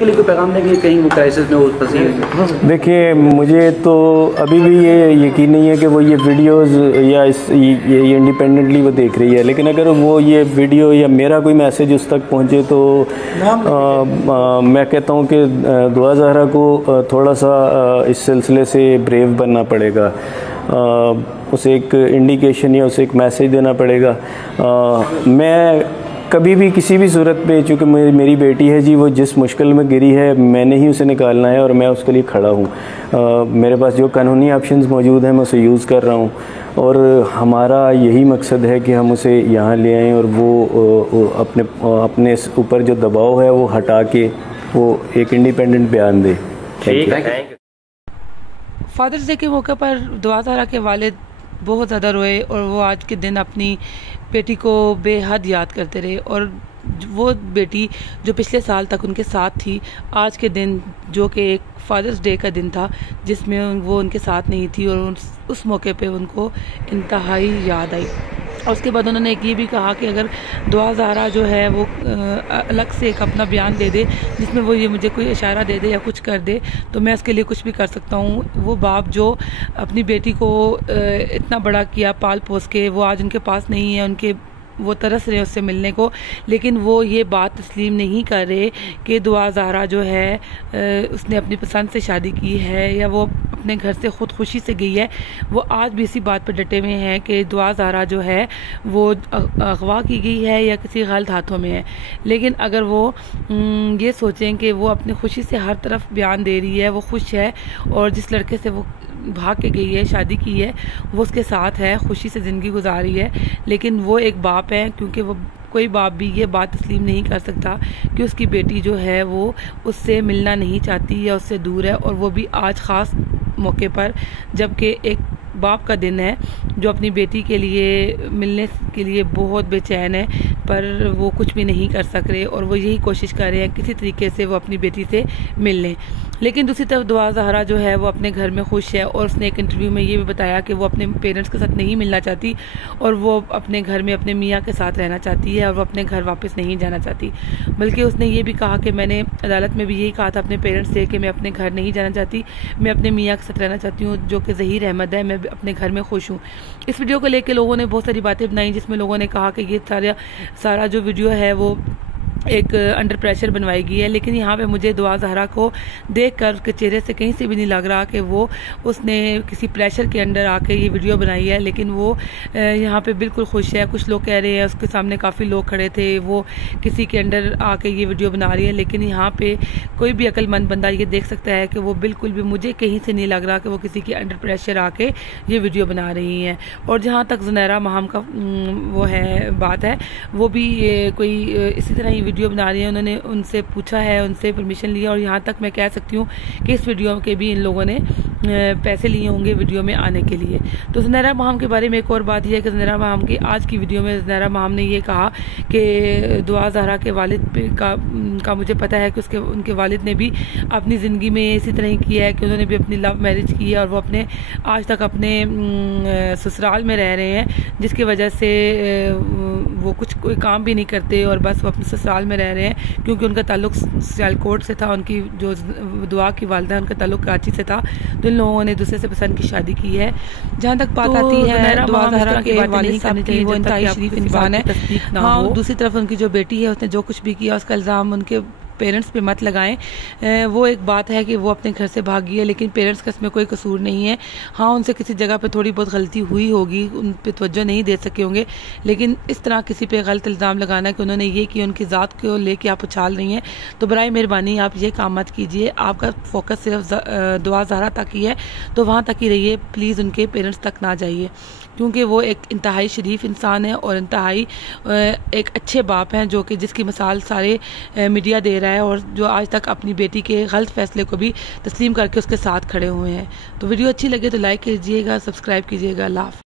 के लिए कोई पैगाम देंगे कहीं वो क्राइसिस में वो फंसी है? देखिए, मुझे तो अभी भी ये यकीन नहीं है कि वो ये वीडियोस या ये इंडिपेंडेंटली वो देख रही है, लेकिन अगर वो ये वीडियो या मेरा कोई मैसेज उस तक पहुँचे तो मैं कहता हूँ कि दुआ ज़हरा को थोड़ा सा इस सिलसिले से ब्रेव बनना पड़ेगा, उसे एक इंडिकेशन या उसे एक मैसेज देना पड़ेगा। मैं कभी भी किसी भी सूरत पे, चूँकि मेरी बेटी है जी, वो जिस मुश्किल में गिरी है मैंने ही उसे निकालना है और मैं उसके लिए खड़ा हूँ। मेरे पास जो कानूनी ऑप्शंस मौजूद हैं मैं उसे यूज़ कर रहा हूँ और हमारा यही मकसद है कि हम उसे यहाँ ले आएँ और वो अपने ऊपर जो दबाव है वो हटा के वो एक इंडिपेंडेंट बयान दे। फादर्स डे के मौके पर दुआ ज़हरा के वालिद बहुत ज़्यादा रोए और वो आज के दिन अपनी बेटी को बेहद याद करते रहे और वो बेटी जो पिछले साल तक उनके साथ थी, आज के दिन जो कि एक फादर्स डे का दिन था जिसमें वो उनके साथ नहीं थी और उस मौके पे उनको इंतहाई याद आई। और उसके बाद उन्होंने एक ये भी कहा कि अगर दुआ ज़हरा जो है वो अलग से एक अपना बयान दे दे जिसमें वो ये मुझे कोई इशारा दे दे या कुछ कर दे तो मैं उसके लिए कुछ भी कर सकता हूँ। वो बाप जो अपनी बेटी को इतना बड़ा किया पाल पोस के, वो आज उनके पास नहीं है, उनके वो तरस रहे उससे मिलने को, लेकिन वो ये बात तस्लीम नहीं कर रहे कि दुआ ज़हरा जो है उसने अपनी पसंद से शादी की है या वो अपने घर से ख़ुद खुशी से गई है। वो आज भी इसी बात पर डटे हुए हैं कि दुआ ज़हरा जो है वो अगवा की गई है या किसी गलत हाथों में है। लेकिन अगर वो ये सोचें कि वो अपनी खुशी से हर तरफ बयान दे रही है, वो खुश है और जिस लड़के से वो भाग के गई है, शादी की है, वो उसके साथ है, खुशी से ज़िंदगी गुजार रही है, लेकिन वो एक बाप है, क्योंकि वो कोई बाप भी ये बात तस्लीम नहीं कर सकता कि उसकी बेटी जो है वो उससे मिलना नहीं चाहती या उससे दूर है, और वो भी आज ख़ास मौके पर जबकि एक बाप का दिन है जो अपनी बेटी के लिए मिलने के लिए बहुत बेचैन है, पर वो कुछ भी नहीं कर सक रहे और वो यही कोशिश कर रहे हैं किसी तरीके से वो अपनी बेटी से मिल लें। लेकिन दूसरी तरफ दुआ ज़हरा जो है वो अपने घर में खुश है और उसने एक इंटरव्यू में ये भी बताया कि वो अपने पेरेंट्स के साथ नहीं मिलना चाहती और वो अपने घर में अपने मियाँ के साथ रहना चाहती है और वो अपने घर वापस नहीं जाना चाहती। बल्कि उसने ये भी कहा कि मैंने अदालत में भी यही कहा था अपने पेरेंट्स से कि मैं अपने घर नहीं जाना चाहती, मैं अपने मियाँ के साथ रहना चाहती हूँ जो कि ज़हीर अहमद है, मैं अपने घर में खुश हूँ। इस वीडियो को लेकर लोगों ने बहुत सारी बातें बनाई जिसमें लोगों ने कहा कि ये सारा जो वीडियो है वो एक अंडर प्रेशर बनवाई गई है, लेकिन यहाँ पे मुझे दुआ ज़हरा को देखकर उसके चेहरे से कहीं से भी नहीं लग रहा कि वो उसने किसी प्रेशर के अंडर आके ये वीडियो बनाई है, लेकिन वो यहाँ पे बिल्कुल खुश है। कुछ लोग कह रहे हैं उसके सामने काफ़ी लोग खड़े थे, वो किसी के अंडर आके ये वीडियो बना रही है, लेकिन यहाँ पे कोई भी अक्लमंद बंदा ये देख सकता है कि वो बिल्कुल भी, मुझे कहीं से नहीं लग रहा कि वो किसी के अंडर प्रेशर आके ये वीडियो बना रही हैं। और जहाँ तक ज़ुनैरा महम का वो है बात है, वो भी कोई इसी तरह ही वीडियो बना रही है, उन्होंने उनसे पूछा है, उनसे परमिशन लिया और यहाँ तक मैं कह सकती हूँ कि इस वीडियो के भी इन लोगों ने पैसे लिए होंगे वीडियो में आने के लिए। तो ज़ुनैरा महम के बारे में एक और बात यह है कि ज़ुनैरा महम की आज की वीडियो में ज़ुनैरा महम ने ये कहा कि दुआ ज़हरा के वालिद का मुझे पता है कि उनके वालिद ने भी अपनी ज़िंदगी में इसी तरह ही किया है कि उन्होंने भी अपनी लव मैरिज की है और वो अपने आज तक अपने ससुराल में रह रहे हैं, जिसकी वजह से वो कोई काम भी नहीं करते और बस वो अपने ससुराल में रह रहे हैं क्योंकि उनका ताल्लुक सियालकोट से था। उनकी जो दुआ की वालिदा है उनका ताल्लुक कराची से था, तो इन लोगों ने दूसरे से पसंद की शादी की है। जहाँ तक बात आती है दुआ ज़हरा के वालिद साहब की, वो इंतहाई शरीफ इंसान है। हाँ, दूसरी तरफ उनकी जो बेटी है उसने जो कुछ भी किया उसका इल्ज़ाम उनके पेरेंट्स पे मत लगाएं। वो एक बात है कि वो अपने घर से भागी है, लेकिन पेरेंट्स का इसमें कोई कसूर नहीं है। हाँ, उनसे किसी जगह पे थोड़ी बहुत गलती हुई होगी, उन पे तवज्जो नहीं दे सके होंगे, लेकिन इस तरह किसी पे गलत इल्ज़ाम लगाना कि उन्होंने ये किया, उनकी ज़ात को लेके आप उछाल रही हैं, तो बराए मेहरबानी आप ये काम मत कीजिए। आपका फोकस सिर्फ दुआ ज़हरा तक ही है, तो वहाँ तक ही रहिए, प्लीज़ उनके पेरेंट्स तक ना जाइए, क्योंकि वो एक इंतहाई शरीफ इंसान है और इंतहाई एक अच्छे बाप हैं जो कि जिसकी मिसाल सारे मीडिया दे रहा है और जो आज तक अपनी बेटी के गलत फैसले को भी तस्लीम करके उसके साथ खड़े हुए हैं। तो वीडियो अच्छी लगे तो लाइक कीजिएगा, सब्सक्राइब कीजिएगा। अल्लाह हाफ़िज़।